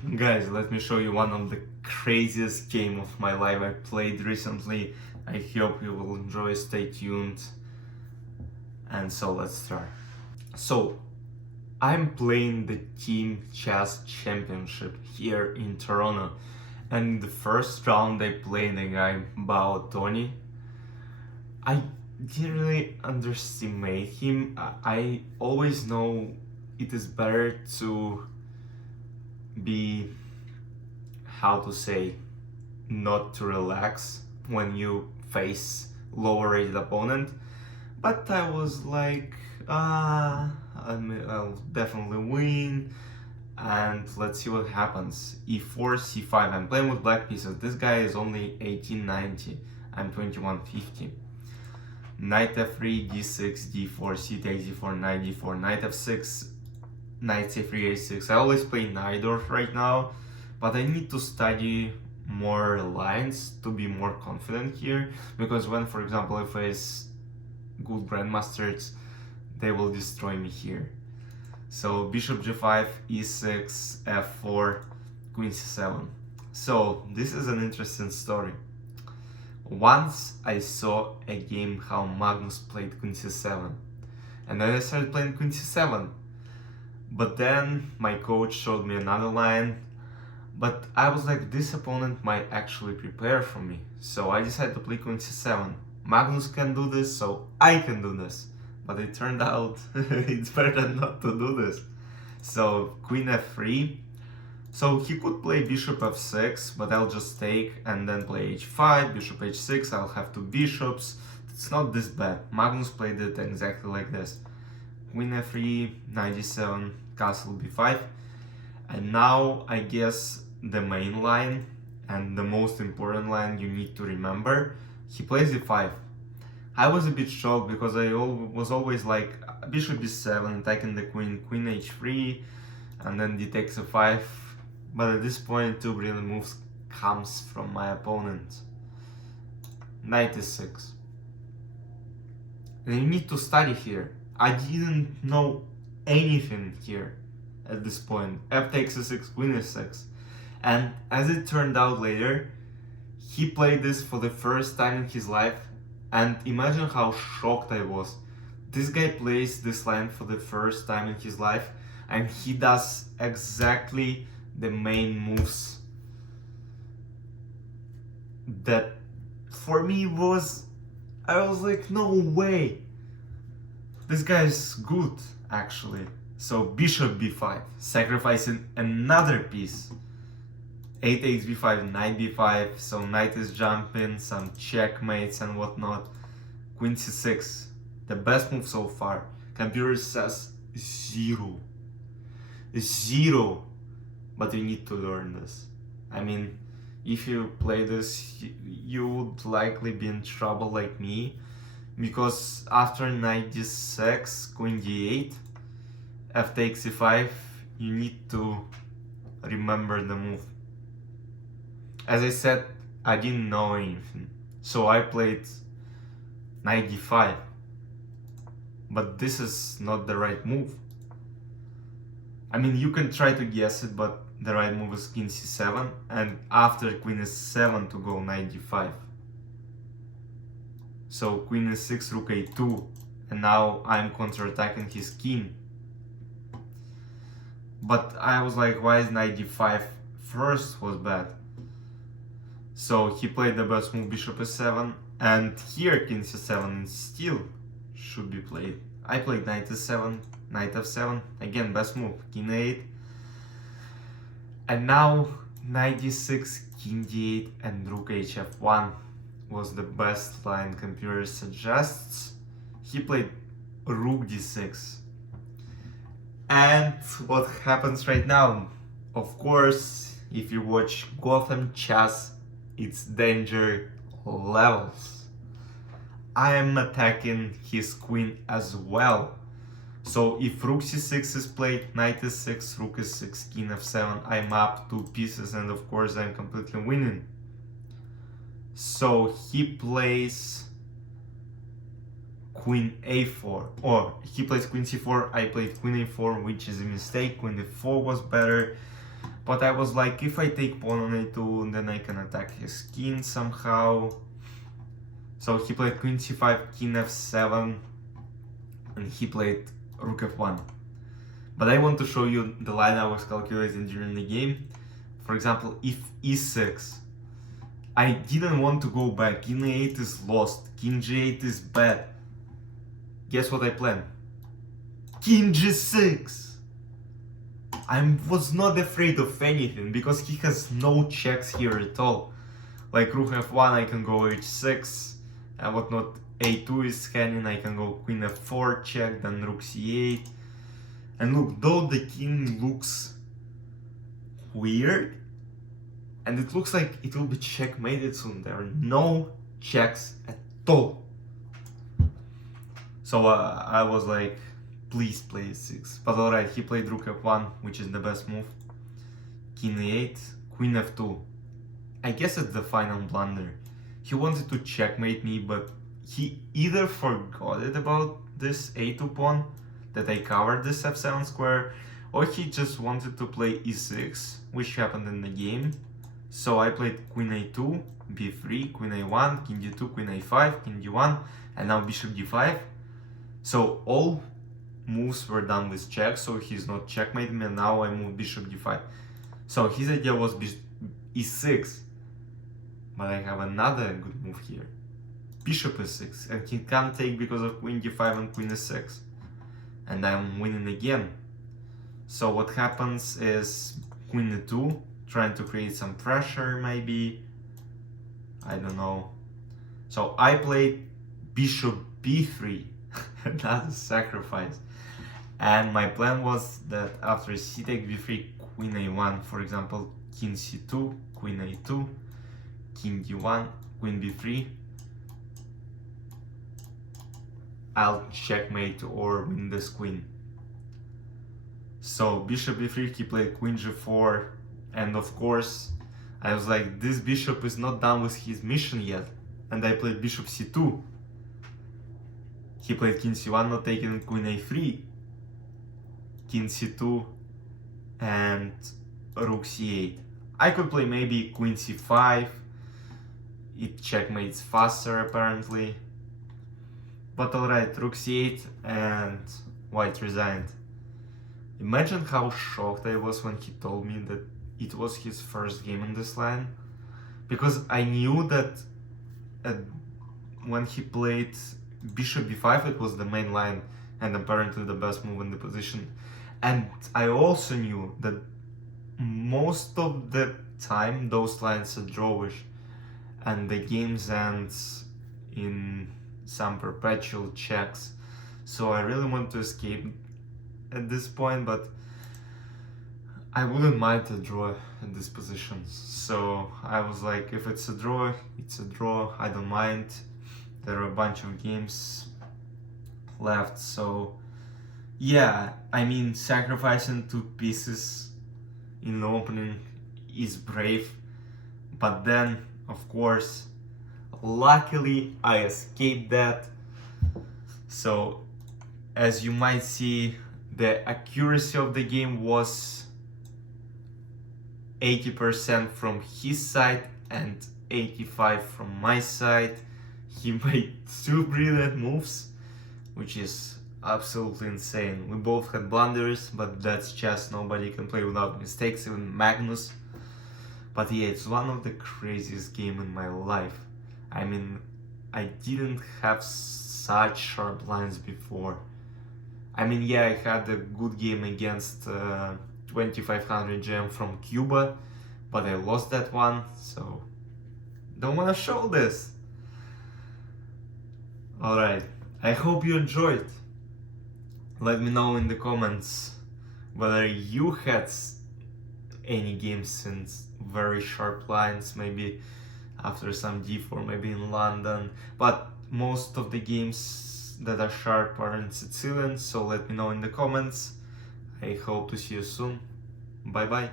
Guys, let me show you one of the craziest game of my life I played recently. I hope you will enjoy, stay tuned. And so let's start. So, I'm playing the Team Chess Championship here in Toronto. And in the first round I played a guy Bao Tony. I didn't really underestimate him. I always know it is better to be, how to say, not to relax when you face lower rated opponent, but I was like, I'll definitely win, and let's see what happens. E4, c5. I'm playing with black pieces. This guy is only 1890. I'm 2150. Knight f3, d6, d4, c takes d4, knight d4, knight f6, knight c3, a6. I always play knight dwarf right now, but I need to study more lines to be more confident here, because when, for example, I face good grandmasters, they will destroy me here. So bishop g5, e6, f4, queen c7. So this is an interesting story. Once I saw a game how Magnus played queen c7, and then I started playing queen c7. But then my coach showed me another line, but I was like, this opponent might actually prepare for me. So I decided to play queen c7. Magnus can do this, so I can do this. But it turned out it's better not to do this. So queen f3. So he could play bishop f6, but I'll just take and then play h5, bishop h6, I'll have two bishops. It's not this bad. Magnus played it exactly like this. Queen f3, knight d7, castle b5. And now I guess the main line and the most important line you need to remember. He plays e5. I was a bit shocked because I was always like bishop b7, attacking the queen, queen h3, and then d takes a5. But at this point, two brilliant moves comes from my opponent. Knight e6. And you need to study here. I didn't know anything here at this point. F takes a6, queen e6. And as it turned out later, he played this for the first time in his life. And imagine how shocked I was. This guy plays this line for the first time in his life, and he does exactly the main moves that for me I was like, no way, this guy is good actually. So bishop b5, sacrificing another piece. A takes b5, knight b5, so knight is jumping, some checkmates and whatnot. Queen c6, the best move so far. Computer says zero, but you need to learn this. I mean, if you play this, you would likely be in trouble like me, because after knight d6, queen d8, f takes e5, you need to remember the move. As I said, I didn't know anything, so I played knight d5, but this is not the right move. I mean, you can try to guess it, but the right move is king c7, and after queen e7 to go knight d5. So queen e6, rook a2, and now I'm counterattacking his king. But I was like, why is knight d5 first was bad? So he played the best move, bishop e7, and here king c7 still should be played. I played knight e7, knight f7, again best move, king a8. And now knight d6, king d8, and rook hf1 was the best line computer suggests. He played rook d6. And what happens right now? Of course, if you watch Gotham chess, it's danger levels. I am attacking his queen as well. So if rook c6 is played, knight e6, rook e6, king f7, I'm up two pieces, and of course I'm completely winning. So he plays queen a4, or he plays queen c4, I played queen a4, which is a mistake. Queen d4 was better. But I was like, if I take pawn on a2, then I can attack his king somehow. So he played queen c5, king f7, and he played rook f1. But I want to show you the line I was calculating during the game. For example, if e6, I didn't want to go back. King a8 is lost, king g8 is bad. Guess what I planned? King g6! I was not afraid of anything because he has no checks here at all. Like rook f1, I can go h6 and whatnot. a2 is scanning, I can go queen f4 check, then rook c8. And look, though the king looks weird, and it looks like it will be checkmated soon, there are no checks at all. So I was like, please play e6. But alright, he played rook f1, which is the best move. King e8, queen f2. I guess it's the final blunder. He wanted to checkmate me, but he either forgot it about this a2 pawn, that I covered this f7 square, or he just wanted to play e6, which happened in the game. So I played queen a2, b3, queen a1, king d2, queen a5, king d1, and now bishop d5. So all moves were done with check, so he's not checkmating me, and now I move bishop d5. So his idea was e6, but I have another good move here. Bishop e6, and he can't take because of queen d5 and queen e6. And I'm winning again. So what happens is queen e2, trying to create some pressure maybe. I don't know. So I played bishop b3, another sacrifice. And my plan was that after c take b3, queen a1, for example, king c2, queen a2, king d1, queen b3, I'll checkmate or win this queen. So bishop b3, he played queen g4, and of course I was like, this bishop is not done with his mission yet, and I played bishop c2. He played king c1, not taking queen a3, king c2, and rook c8. I could play maybe queen c5, it checkmates faster apparently. But alright, rook c8 and white resigned. Imagine how shocked I was when he told me that it was his first game in this line. Because I knew that when he played bishop b5, it was the main line and apparently the best move in the position. And I also knew that most of the time those lines are drawish and the games ends in some perpetual checks. So I really want to escape at this point, but I wouldn't mind a draw in this position. So I was like, if it's a draw, it's a draw, I don't mind. There are a bunch of games left, so yeah, I mean, sacrificing 2 pieces in the opening is brave, but then of course luckily I escaped that. So as you might see, the accuracy of the game was 80% from his side and 85% from my side. He made 2 brilliant moves, which is absolutely insane. We both had blunders, but that's chess, nobody can play without mistakes, even Magnus. But yeah, it's one of the craziest games in my life. I mean, I didn't have such sharp lines before. I mean, yeah, I had a good game against 2500 gem from Cuba, but I lost that one, so don't want to show this. Alright, I hope you enjoyed. Let me know in the comments whether you had any games since very sharp lines, maybe after some d4, maybe in London, but most of the games that are sharp are in Sicilian, so let me know in the comments. I hope to see you soon. Bye bye.